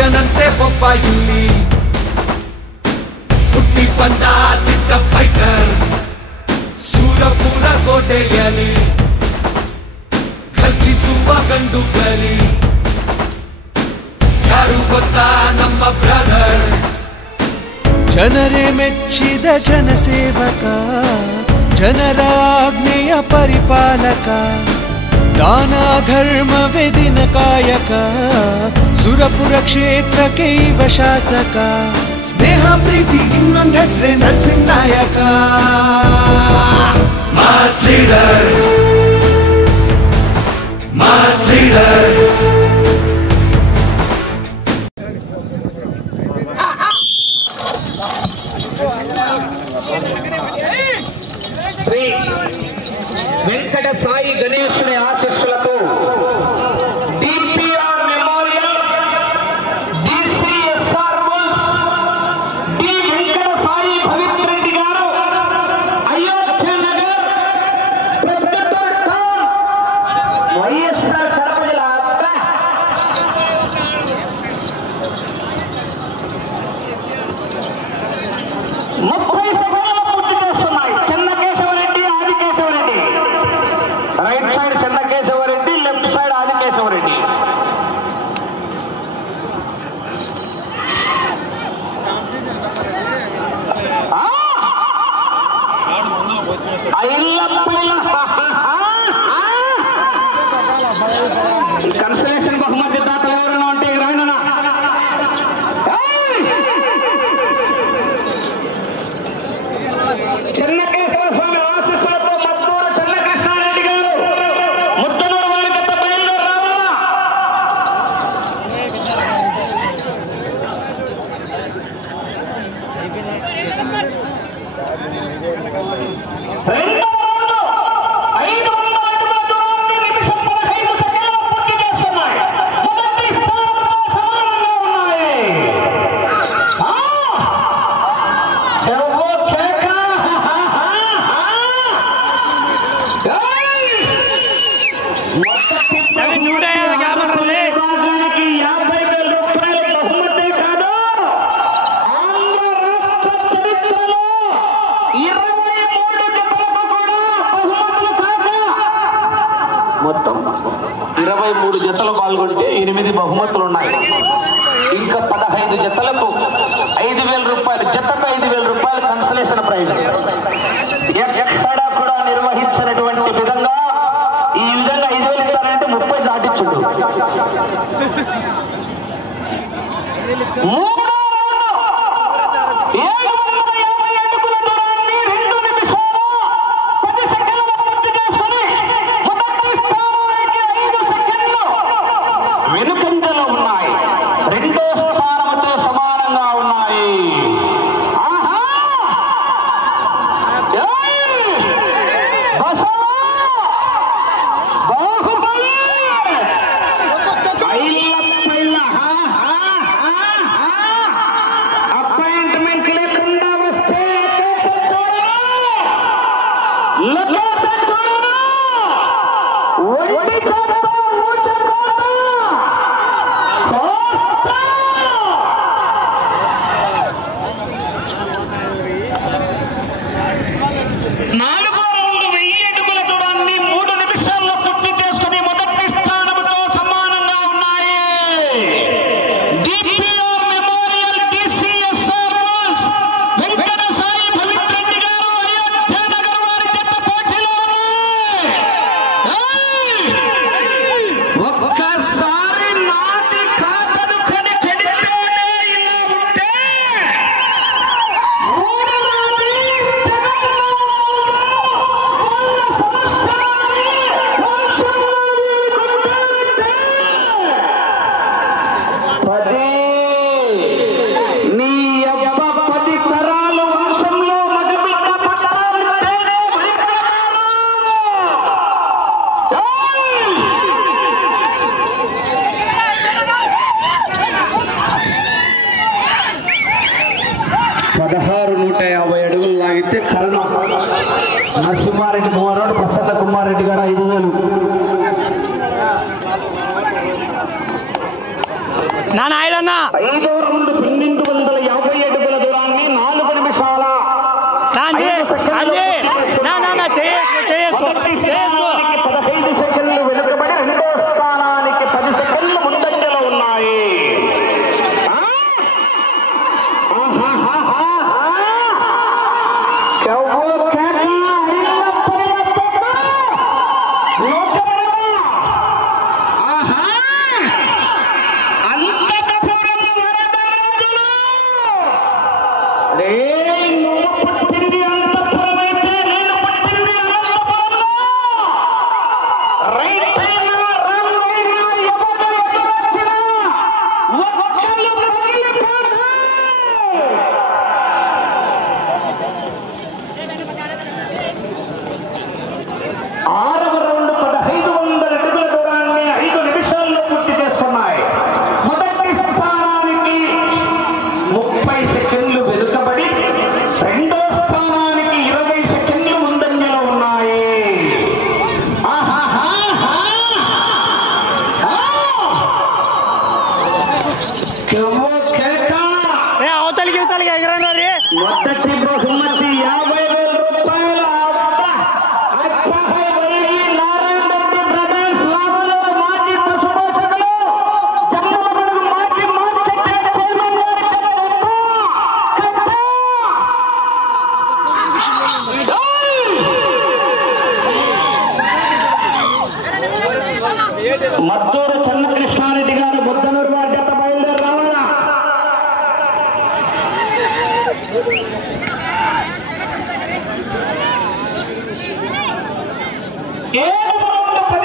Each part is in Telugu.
ಸೂರ್ಯನಂತೆ ಒಬ್ಬ ಇಲ್ಲಿ ಹುಟ್ಟಿ ಬಂದ ದಿಟ್ಟ ಫೈಟರ್ ಸೂರಪುರ ಕೋಟೆಯಲ್ಲಿ ಖರ್ಚಿಸುವ ಗಂಡುಗಲಿ ಯಾರು ಗೊತ್ತಾ ನಮ್ಮ ಬ್ರದರ್ ಜನರೇ ಮೆಚ್ಚಿದ ಜನಸೇವಕ ಜನರ ಆಜ್ಞೆಯ ಪರಿಪಾಲಕ ದಾನ ಧರ್ಮವೇ ದಿನ ಕಾಯಕ ಸುರಪುರ ಕ್ಷೇತ್ರಕ್ಕೆ ಇವ ಶಾಸಕ ಸ್ನೇಹ ಪ್ರೀತಿ ಇನ್ನೊಂದು ಹೆಸರೇ Narasimhanayaka mass leader mass leader Sri Venkata Sai గణేశుని ఆశీస్సులతో DPR memorial DCSR bulls D Venkata Sai Bhavith Reddy గారు అయోధ్య నగర్ ప్రొద్దుటూరు టౌన్ వైఎస్ఆర్ కడప జిల్లా 30 సెకండ్ల పూర్తి చేస్తున్నాయి. Chennakesavareddy Adikesavareddy right side Chennakesavareddy left side Adikesavareddy consolation బహుమతి దాతలు ఎవరైనా ఉంటే రాయన చెన్నకేశవ స్వామి ఆశీస్సులతో మద్దూరు చెన్నకృష్ణారెడ్డి గారు ముత్తనూరు వారికంత బయలుదేరి రావాలా మొత్తం 23 జతలు పాల్గొంటే 8 బహుమతులు ఉన్నాయి. ఇంకా 15 జతలకు 5,000 రూపాయలు, జతకు 5,000 రూపాయలు కన్సలేషన్ ప్రైజ్. ఎక్కడా కూడా నిర్వహించినటువంటి విధంగా ఈ విధంగా 5,000 ఇస్తారంటే 30 దాటించుడు. వెనుకంజలో ఉన్నాయి. 2వ స్థానంతో సమానంగా ఉన్నాయి. అపాయింట్మెంట్ లేకుండా వస్తే నాలుగో రౌండ్ 1000 అడుగుల దూరాన్ని 3 నిమిషాల్లో పూర్తి చేసుకుని మొదటి స్థానంతో సమానంగా ఉన్నాయి. DPR memorial DCSR bulls Venkata Sai Bhavith Reddy గారు అయోధ్య నగర్ వారి జత పోటీలో ఉన్నాయి. ఒక్కసారి నాటి ఖాతాను కొని కొడితేనే ఇలా ఉంటే నీ అబ్బ 10 తరాలు వంశంలో మగబిడ్డ పుట్టాలంటేనే భయపడాలి. 1650 అడుగులు లాగితే కరుణ నరసింహారెడ్డి కుమారుడు ప్రసన్న కుమారెడ్డి గారు 5,000. నా నాయుడన్నా 5వ రౌండ్ 1250 అడుగుల దూరాన్ని 4 నిమిషాల చేసుకో 15 సెకండ్లు వెనుకబడి రెండో స్థానానికి 10 సెకండ్లు ముందంజలో ఉన్నాయి. మొదటి బహుమతి 50,000 రూపాయల నారాయణ రెడ్డి బ్రదర్స్ లాభాలు మాజీ పశుపోషకులు జమ్మలమడుగు మాజీ మార్కెట్ చైర్మన్ మద్దూరు చెన్నకృష్ణారెడ్డి గారు బుద్ధనూరు వారి జత బయలుదేరి రావాలా.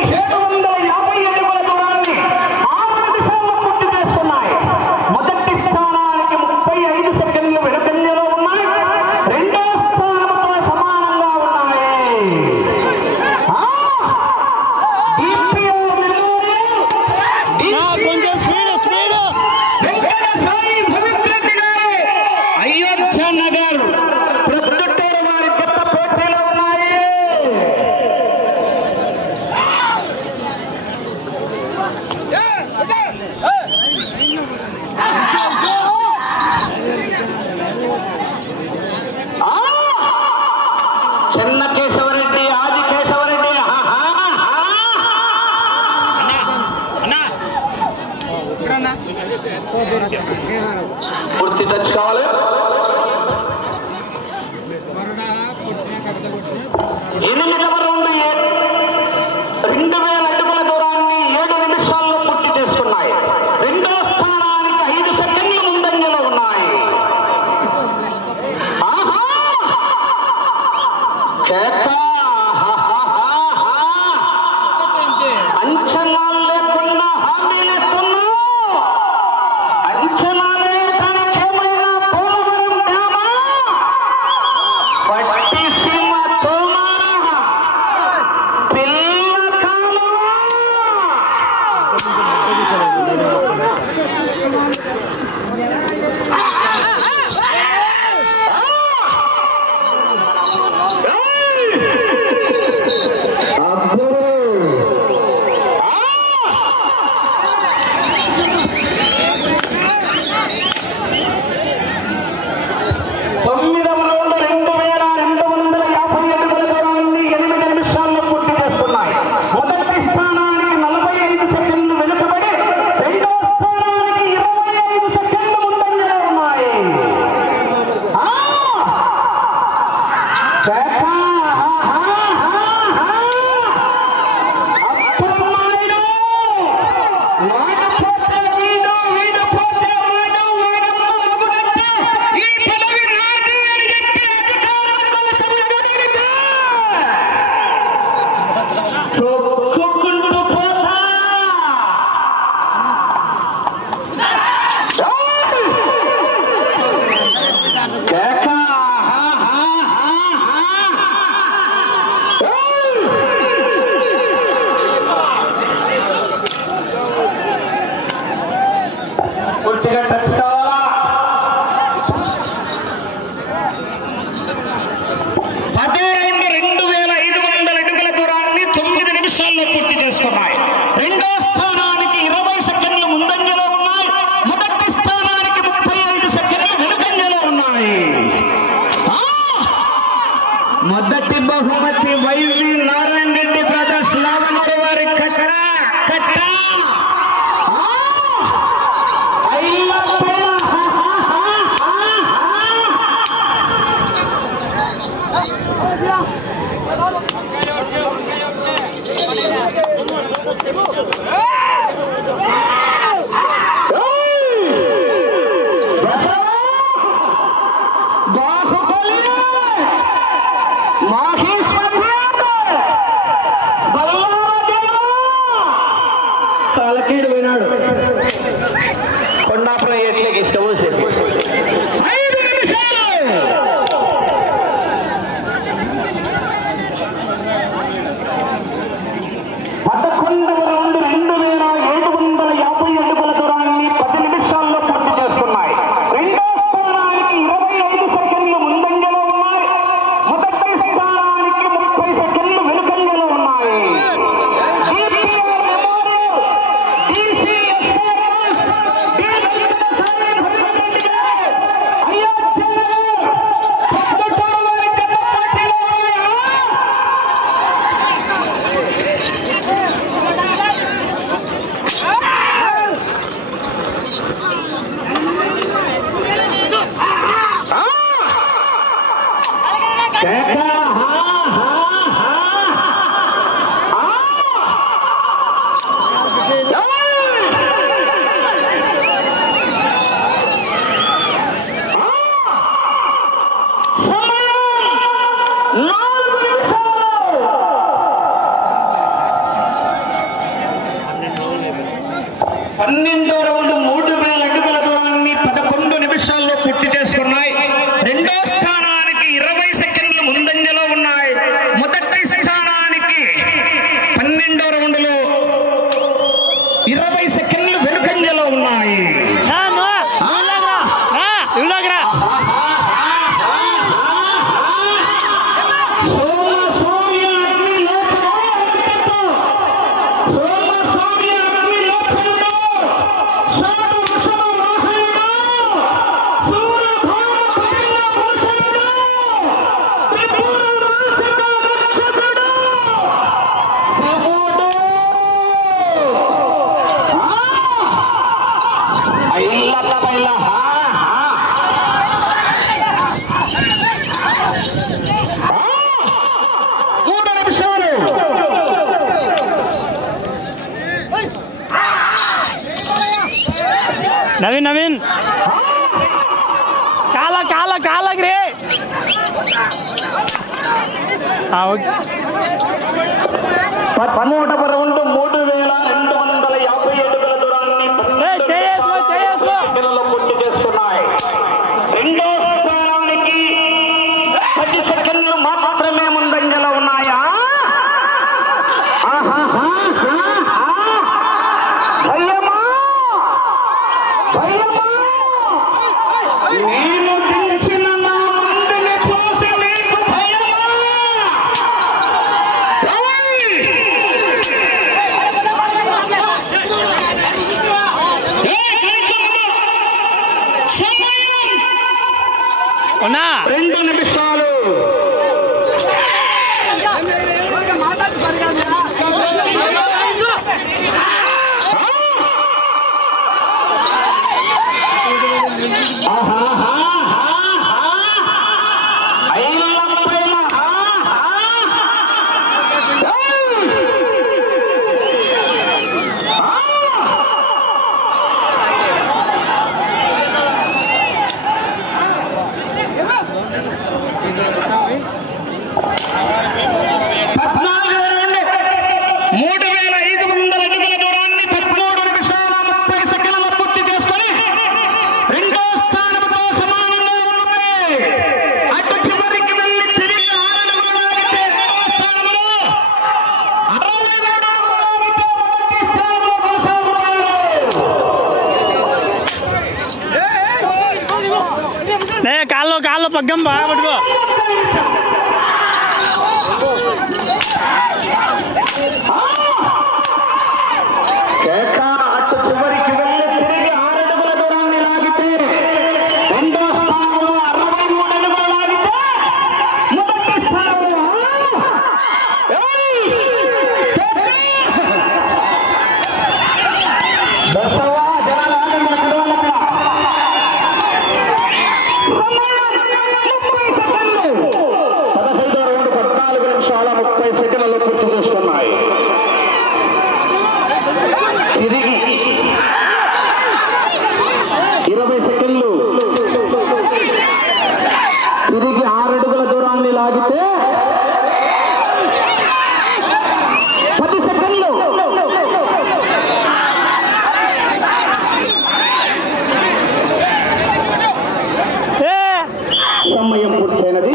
1750 అడుగుల దూరాన్ని 6 నిమిషాల్లో పూర్తి చేసుకున్నాయి. మొదటి స్థానానికి 35 సెకండ్లు వెనుకంజలో ఉన్నాయి. రెండో స్థానంతో సమానంగా ఉన్నాయి. కొంచెం స్పీడ్ సాయి భవిత్రెడ్డి గారు అయోధ్య నగర్ ప్రొద్దుటూరు వారి కొత్త పోటీలో ఉన్నాయి. చిన్న కేశవరెడ్డి ఆది కేశవరెడ్డి పూర్తి టచ్ కావాలి. 8వ రౌండ్ 2000 అడుగుల దూరాన్ని 7 నిమిషాల్లో పూర్తి చేసుకున్నాయి. రెండో స్థానానికి 5 సెకండ్లు ముందంజలో ఉన్నాయి. అంచనాలు లేకుండా హామీలు ఇస్తున్నా. అంచనాలే తనకేమైనా పోలవరం డ్యామా పట్టిసీమ తోమా పిల్ల కాలమా పూర్తిగా టచ్ కావాలా. 20,500 అడుగుల దూరాన్ని 9 నిమిషాల్లో పూర్తి చేసుకున్నాయి. రెండో స్థానానికి 20 సెకండ్లు ముందంజలో ఉన్నాయి. కాలకీడు పోయినాడు కొండాపురం ఏట్లకి ఇష్టం సేపు 5 నిమిషాలు. नवीन नवीन काला काला काला रे ओके 150 అడుగుల దూరాన్ని పూర్తి చేసుకున్నాయి. రెండో స్థానానికి 10 సెకండ్లు మాత్రమే ముందంజలో ఉన్నాయా? ఉన్నా 2 నిమిషాలు. కాళ్ళు పగ్గం బాగా పట్టుకో. అటు చివరికి వెళ్ళి తిరిగి 6 అడుగుల దూరాన్ని లాగితే రెండో స్థానంలో 63 అడుగులు లాగితే మొదటి స్థానంలో దశవా జనాల 20 సెకండ్లు. తిరిగి 6 అడుగుల దూరాన్ని లాగితే 10 సెకండ్లు. సమయం పూర్తయినది.